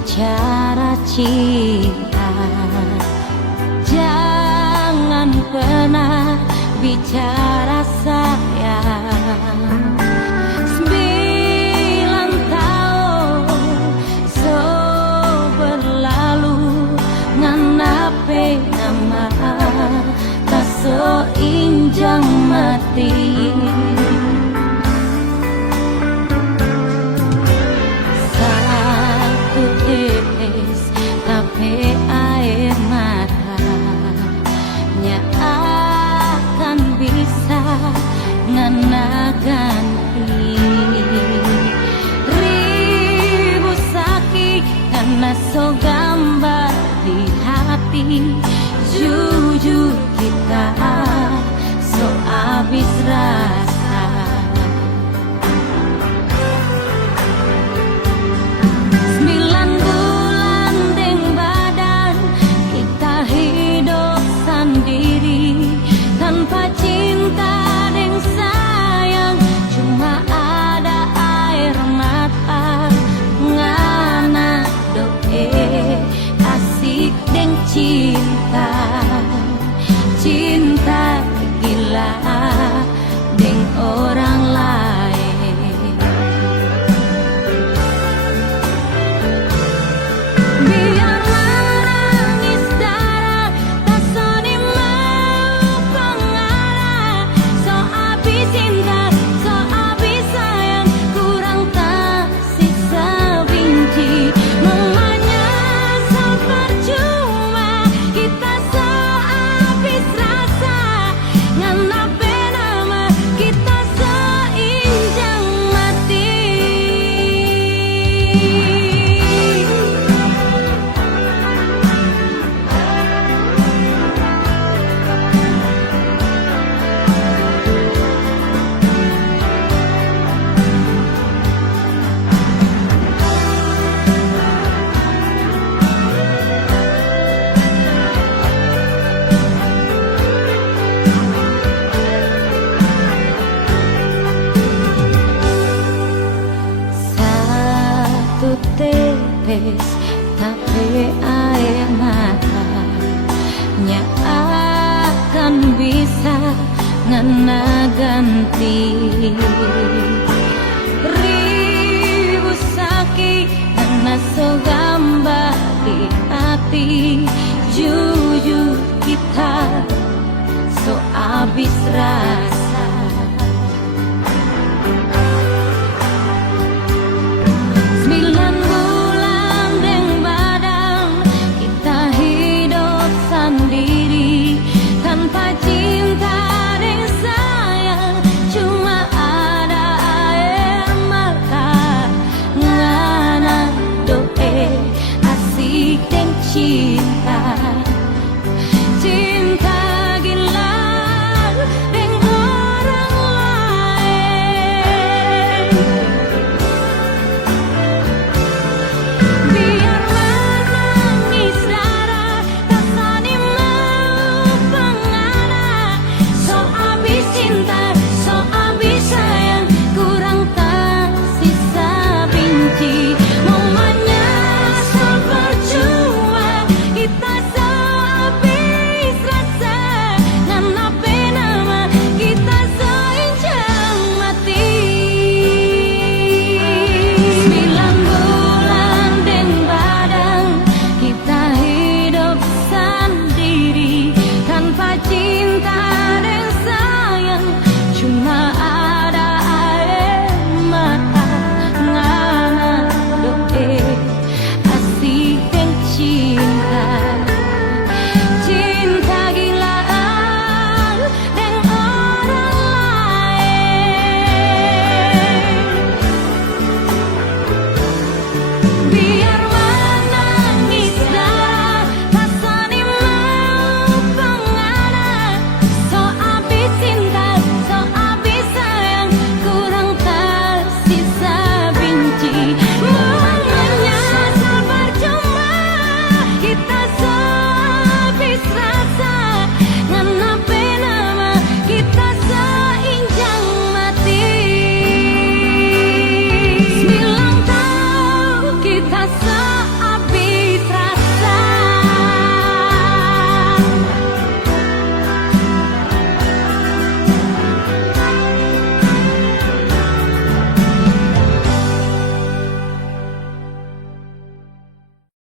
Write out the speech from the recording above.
bicara cinta, jangan pernah bicara sayang. 9 tahun so berlalu nganape nama tak so injang mati. Satu tetes tapi air matanya akan bisa ngana ganti ribu sakit karena so gambar di hati. Jujur kita so habis rasa. 9 bulan deng badan kita hidup sendiri tanpa cinta deng sayang, cuma ada air mata ngana doe asik deng cinta. Cinta gila deng orang lain. Biar menangis darah tak soni mau pengarah. So habis cinta, so habis sayang, kurang tak sisa benci. Mamanya so percuma kita so habis rasa. Nganape nama kita so injang mati. Satu tetes tapi air matanya akan bisa ngena ganti ribu sakit karena so gambar di hati. Jujur kita so habis rasa.